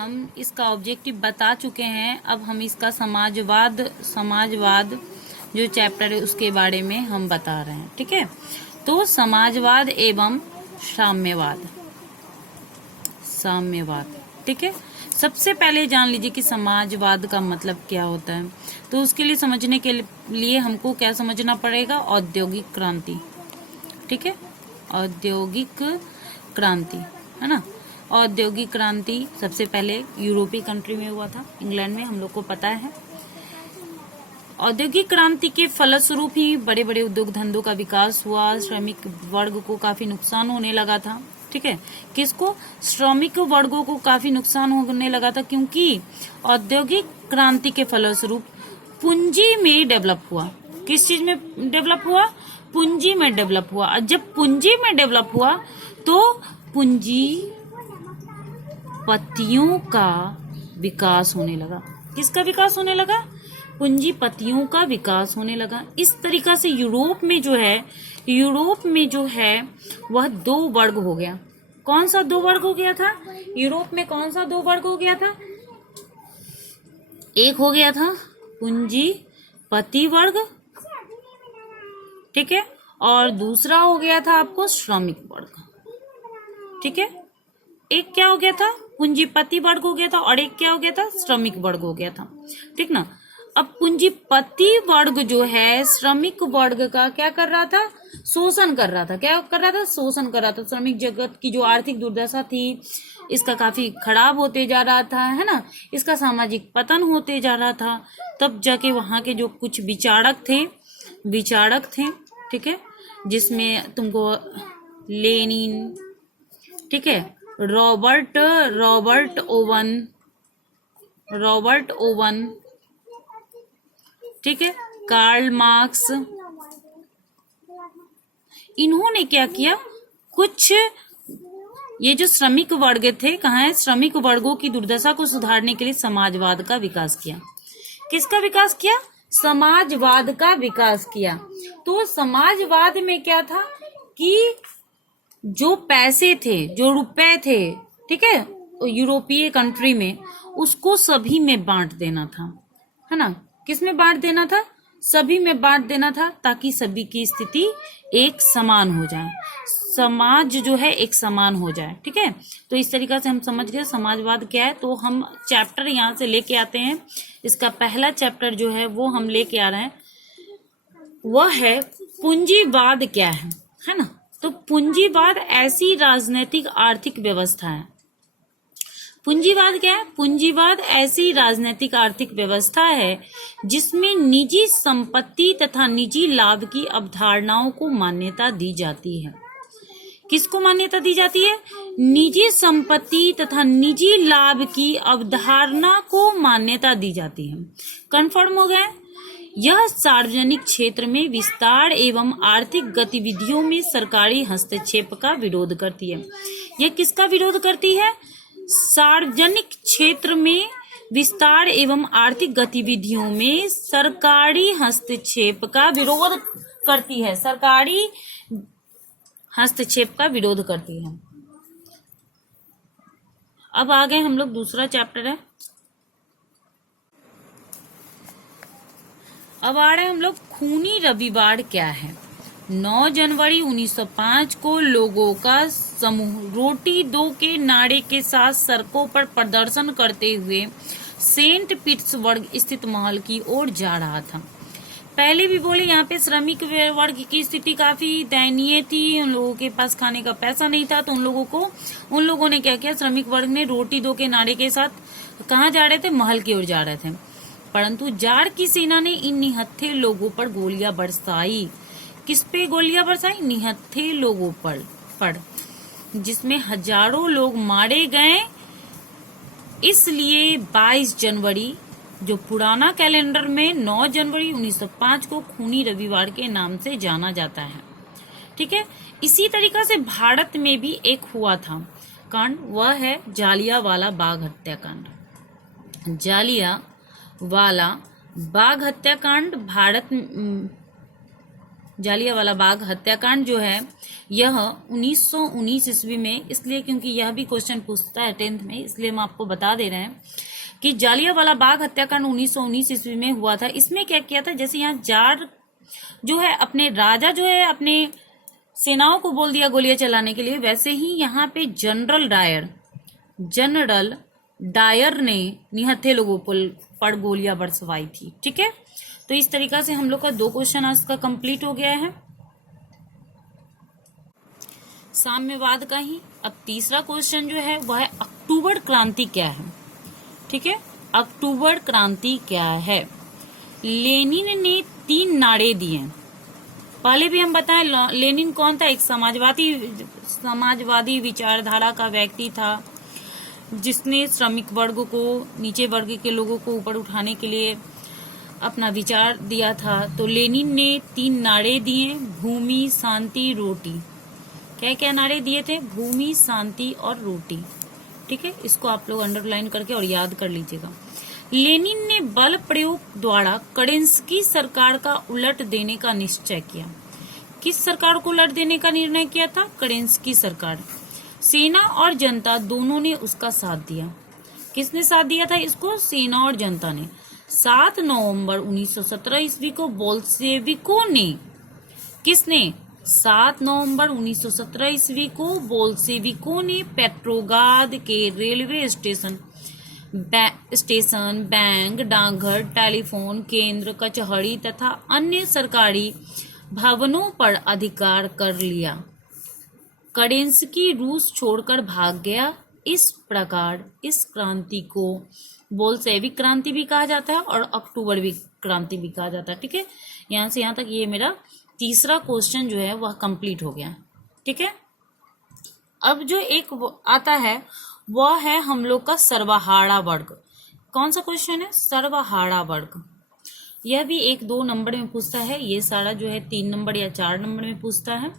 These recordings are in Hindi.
हम इसका ऑब्जेक्टिव बता चुके हैं। अब हम इसका समाजवाद जो चैप्टर है उसके बारे में हम बता रहे हैं। ठीक है, तो समाजवाद एवं साम्यवाद। ठीक है, सबसे पहले जान लीजिए कि समाजवाद का मतलब क्या होता है। तो उसके लिए समझने के लिए हमको क्या समझना पड़ेगा, औद्योगिक क्रांति। ठीक है, औद्योगिक क्रांति है ना। औद्योगिक क्रांति सबसे पहले यूरोपीय कंट्री में हुआ था, इंग्लैंड में, हम लोग को पता है। औद्योगिक क्रांति के फलस्वरूप ही बड़े बड़े उद्योग धंधों का विकास हुआ। श्रमिक वर्ग को काफी नुकसान होने लगा था। ठीक है, किसको, श्रमिक वर्गों को काफी नुकसान होने लगा था, क्योंकि औद्योगिक क्रांति के फलस्वरूप पूंजी में डेवलप हुआ। किस चीज में डेवलप हुआ, पूंजी में डेवलप हुआ। और जब पूंजी में डेवलप हुआ तो पूंजीपतियों का विकास होने लगा। किसका विकास होने लगा, पूंजीपतियों का विकास होने लगा। इस तरीका से यूरोप में जो है वह दो वर्ग हो गया। कौन सा दो वर्ग हो गया था यूरोप में, कौन सा दो वर्ग हो गया था, एक हो गया था पूंजीपति वर्ग, ठीक है, और दूसरा हो गया था आपको श्रमिक वर्ग। ठीक है, एक क्या हो गया था, पूंजीपति वर्ग हो गया था, और एक क्या हो गया था, श्रमिक वर्ग हो गया था। ठीक ना। अब पूंजीपति वर्ग जो है श्रमिक वर्ग का क्या कर रहा था, शोषण कर रहा था। क्या कर रहा था, शोषण कर रहा था। श्रमिक जगत की जो आर्थिक दुर्दशा थी इसका काफी खराब होते जा रहा था, है ना, इसका सामाजिक पतन होते जा रहा था। तब जाके वहां के जो कुछ विचारक थे, ठीक है, जिसमें तुमको लेनिन, ठीक है, रॉबर्ट ओवन, ठीक है, कार्ल मार्क्स, इन्होंने क्या किया, कुछ ये जो श्रमिक वर्ग थे, कहाँ है, श्रमिक वर्गों की दुर्दशा को सुधारने के लिए समाजवाद का विकास किया। किसका विकास किया, समाजवाद का विकास किया। तो समाजवाद में क्या था कि जो पैसे थे, जो रुपए थे, ठीक है, यूरोपीय कंट्री में, उसको सभी में बांट देना था, है ना। किस में बांट देना था, सभी में बांट देना था, ताकि सभी की स्थिति एक समान हो जाए, समाज जो है एक समान हो जाए। ठीक है, तो इस तरीका से हम समझ गए समाजवाद क्या है। तो हम चैप्टर यहाँ से लेके आते हैं। इसका पहला चैप्टर जो है वो हम लेके आ रहे हैं, वह है पूंजीवाद क्या है ना। तो पूंजीवाद ऐसी राजनीतिक आर्थिक व्यवस्था है। पूंजीवाद क्या है, पूंजीवाद ऐसी राजनीतिक आर्थिक व्यवस्था है जिसमें निजी संपत्ति तथा निजी लाभ की अवधारणाओं को मान्यता दी जाती है। किसको मान्यता दी जाती है, निजी संपत्ति तथा निजी लाभ की अवधारणा को मान्यता दी जाती है। कंफर्म हो गया। यह सार्वजनिक क्षेत्र में विस्तार एवं आर्थिक गतिविधियों में सरकारी हस्तक्षेप का विरोध करती है। यह किसका विरोध करती है, सार्वजनिक क्षेत्र में विस्तार एवं आर्थिक गतिविधियों में सरकारी हस्तक्षेप का विरोध करती है, सरकारी हस्तक्षेप का विरोध करती है। अब आ गए हम लोग, दूसरा चैप्टर है। अब आ रहे हैं हम लोग, खूनी रविवार क्या है। 9 जनवरी 1905 को लोगों का समूह रोटी दो के नारे के साथ सड़कों पर प्रदर्शन करते हुए सेंट पीटर्सबर्ग स्थित महल की ओर जा रहा था। पहले भी बोले, यहाँ पे श्रमिक वर्ग की स्थिति काफी दयनीय थी, उन लोगों के पास खाने का पैसा नहीं था। तो उन लोगों ने क्या किया, श्रमिक वर्ग ने रोटी दो के नारे के साथ कहाँ जा रहे थे, महल की ओर जा रहे थे। परंतु जार की सेना ने इन निहत्थे लोगों पर गोलियां बरसाई। किस पे गोलियां बरसाई, निहत्थे लोगों पर, जिसमें हजारों लोग मारे गए। इसलिए 22 जनवरी, जो पुराना कैलेंडर में 9 जनवरी 1905 को खूनी रविवार के नाम से जाना जाता है। ठीक है, इसी तरीका से भारत में भी एक हुआ था कांड, वह है जालियांवाला बाग हत्याकांड। जालियांवाला बाग हत्याकांड भारत जालियांवाला बाग हत्याकांड जो है यह 1919 ईस्वी में, इसलिए क्योंकि यह भी क्वेश्चन पूछता है 10th में, इसलिए हम आपको बता दे रहे हैं कि जालियांवाला बाग हत्याकांड 1919 ईस्वी में हुआ था। इसमें क्या किया था, जैसे यहाँ जार जो है अपने राजा जो है अपने सेनाओं को बोल दिया गोलियां चलाने के लिए, वैसे ही यहाँ पे जनरल डायर ने निहत्थे लोगों पर गोलियां बरसवाई थी। ठीक है, तो इस तरीका से हम लोग का 2 क्वेश्चन आज का कंप्लीट हो गया है साम्यवाद का ही। अब तीसरा क्वेश्चन जो है वह है अक्टूबर क्रांति क्या है। ठीक है, अक्टूबर क्रांति क्या है। लेनिन ने 3 नारे दिए। पहले भी हम बताएं लेनिन कौन था, एक समाजवादी विचारधारा का व्यक्ति था जिसने श्रमिक वर्ग को, नीचे वर्ग के लोगों को ऊपर उठाने के लिए अपना विचार दिया था। तो लेनिन ने 3 नारे दिए, भूमि, शांति, रोटी। क्या क्या नारे दिए थे, भूमि, शांति और रोटी। ठीक है, इसको आप लोग अंडरलाइन करके और याद कर लीजिएगा। लेनिन ने बल प्रयोग द्वारा करेंस्की सरकार का उलट देने का निश्चय किया। किस सरकार को उलट देने का निर्णय किया था, करेंस्की सरकार। सेना और जनता दोनों ने उसका साथ दिया। किसने साथ दिया था इसको, सेना और जनता ने। 7 नवंबर 1917 ईस्वी को बोल्शेविकों ने, किसने, 7 नवंबर 1917 ईस्वी को बोल्शेविकों ने पेट्रोग्राद के रेलवे स्टेशन, बैंक, डाकघर, टेलीफोन केंद्र, कचहरी तथा अन्य सरकारी भवनों पर अधिकार कर लिया। करेंस्की रूस छोड़कर भाग गया। इस प्रकार इस क्रांति को बोल्शेविक क्रांति भी कहा जाता है और अक्टूबर भी क्रांति भी कहा जाता है। ठीक है, यहाँ से यहाँ तक ये मेरा तीसरा क्वेश्चन जो है वह कंप्लीट हो गया। ठीक है, अब जो एक आता है वह है हम लोग का सर्वहारा वर्ग। कौन सा क्वेश्चन है, सर्वहारा वर्ग। यह भी 1-2 नंबर में पूछता है, ये सारा जो है 3 नंबर या 4 नंबर में पूछता है।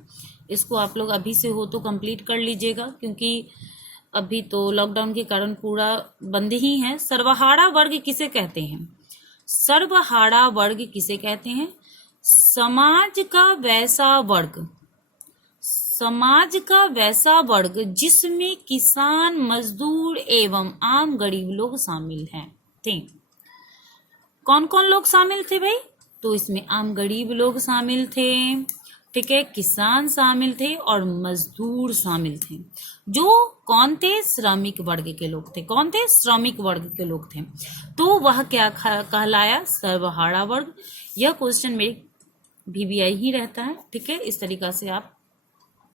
इसको आप लोग अभी से हो तो कंप्लीट कर लीजिएगा, क्योंकि अभी तो लॉकडाउन के कारण पूरा बंद ही है। सर्वहारा वर्ग किसे कहते हैं, सर्वहारा वर्ग किसे कहते हैं, समाज का वैसा वर्ग, समाज का वैसा वर्ग जिसमें किसान, मजदूर एवं आम गरीब लोग शामिल हैं थे। कौन कौन लोग शामिल थे भाई, तो इसमें आम गरीब लोग शामिल थे। ठीक है, किसान शामिल थे और मजदूर शामिल थे। जो कौन थे, श्रमिक वर्ग के लोग थे। कौन थे, श्रमिक वर्ग के लोग थे। तो वह क्या कहलाया, सर्वहारा वर्ग। यह क्वेश्चन मेरे VBI ही रहता है। ठीक है, इस तरीका से आप